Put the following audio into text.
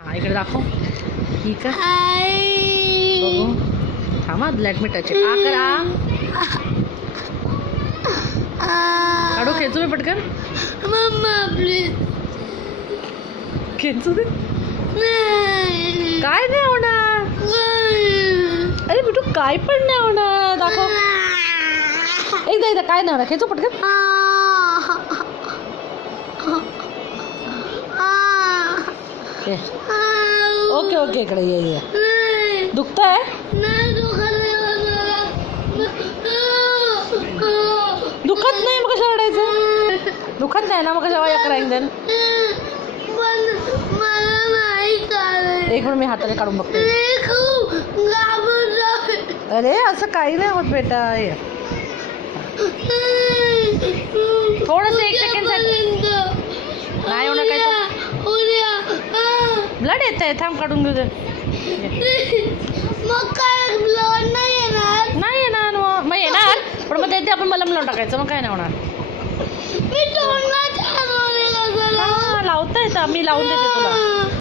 हा इकडे दाखव. ठीक आहे बघू. थांबा लेट मी टच आ कर. काढू खेचू मी पटकन. मम्मा प्लीज. खेचू दे. काय नाही होणार. अरे बिटू काय पण नाही होणार. दाखव एकदा काय नाही होणार. खेचू पटकन. ओके ओके इकडे ये. दुखतंय. दुखत नाही मग कशा रडायचं. दुखत नाही ना मग कशा वाया करायचं. एक मिनिट मी हाताने काढून बघते. अरे असं काही नाही होत बेटा. थोडस 1 सेकंड नाही होणार. काय ब्लड येत आहे. थांब काढून घेऊ दे. मग काय ब्लड नाही येणार. नाही येणार मग येणार पण मग ते आपण मलम लावून टाकायचं. मग काय नाही होणार. मी तोंडात लावता येतं. मी लावून देते तुला.